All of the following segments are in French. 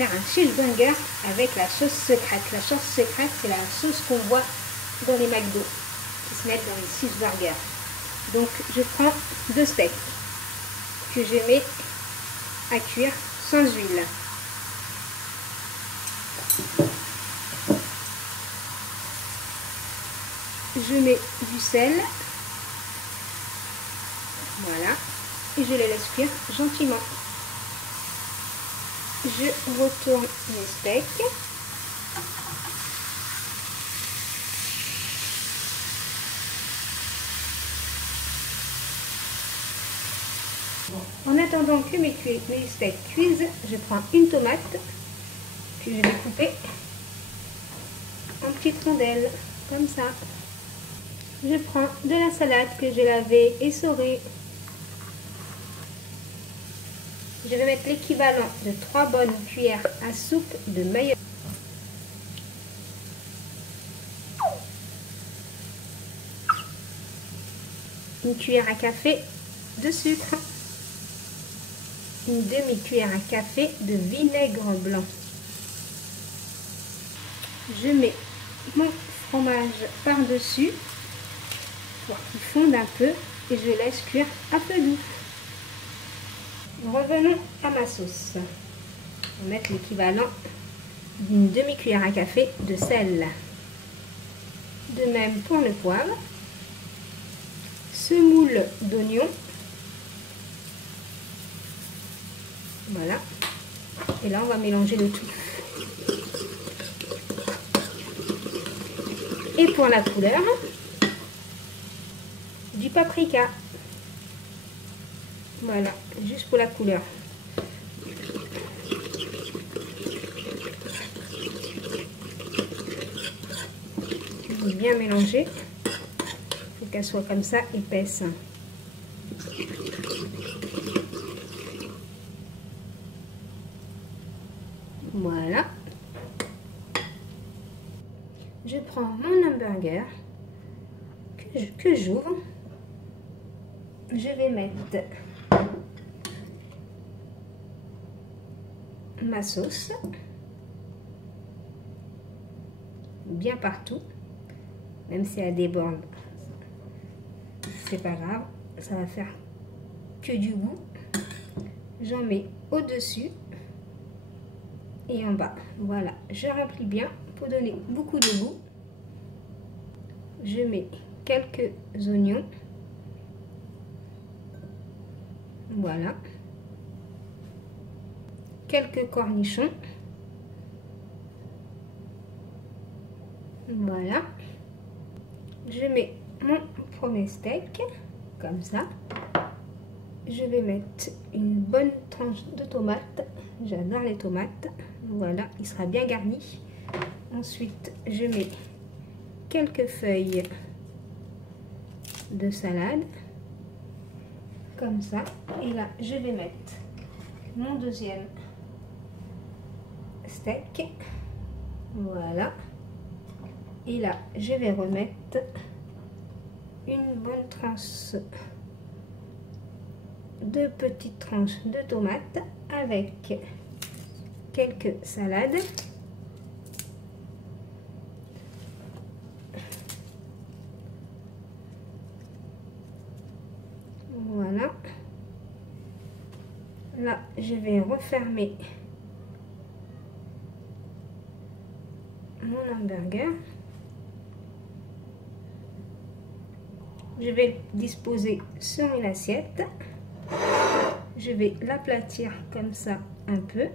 faire un cheeseburger avec la sauce secrète. La sauce secrète, c'est la sauce qu'on voit dans les McDo, qui se mettent dans les cheeseburgers. Donc je prends 2 steaks que je mets à cuire sans huile. Je mets du sel, voilà, et je les laisse cuire gentiment. Je retourne les steaks. En attendant que mes steaks cuisent, je prends une tomate que je vais couper en petites rondelles, comme ça. Je prends de la salade que j'ai lavée et essorée. Je vais mettre l'équivalent de 3 bonnes cuillères à soupe de mayonnaise. Une cuillère à café de sucre. Une demi-cuillère à café de vinaigre blanc. Je mets mon fromage par-dessus pour qu'il fonde un peu et je laisse cuire à feu doux. Revenons à ma sauce. On va mettre l'équivalent d'une demi-cuillère à café de sel. De même pour le poivre. Semoule d'oignon. Voilà. Et là, on va mélanger le tout. Et pour la couleur, du paprika. Voilà, juste pour la couleur. Bien mélanger. Il faut qu'elle soit comme ça, épaisse. Voilà. Je prends mon hamburger que j'ouvre. Je vais mettre ma sauce bien partout, même si elle déborde, c'est pas grave, ça va faire que du goût. J'en mets au-dessus et en bas. Voilà, je remplis bien pour donner beaucoup de goût. Je mets quelques oignons. Voilà. Quelques cornichons. Voilà. Je mets mon premier steak, comme ça. Je vais mettre une bonne tranche de tomates. J'adore les tomates. Voilà, il sera bien garni. Ensuite, je mets quelques feuilles de salade. Comme ça. Et là, je vais mettre mon deuxième steak. Voilà. Et là, je vais remettre une bonne tranche de petites tranches de tomates avec quelques salades. Voilà. Là, je vais refermer mon hamburger. Je vais le disposer sur une assiette. Je vais l'aplatir comme ça un peu.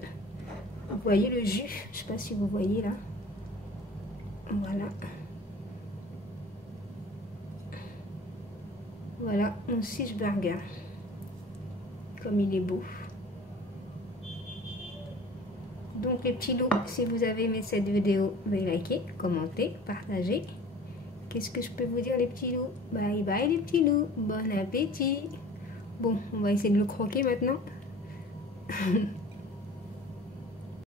Vous voyez le jus, je ne sais pas si vous voyez là. Voilà. Voilà mon cheeseburger. Comme il est beau. Donc les petits loups, si vous avez aimé cette vidéo, veuillez liker, commenter, partager. Qu'est-ce que je peux vous dire les petits loups? Bye bye les petits loups, bon appétit. Bon, on va essayer de le croquer maintenant.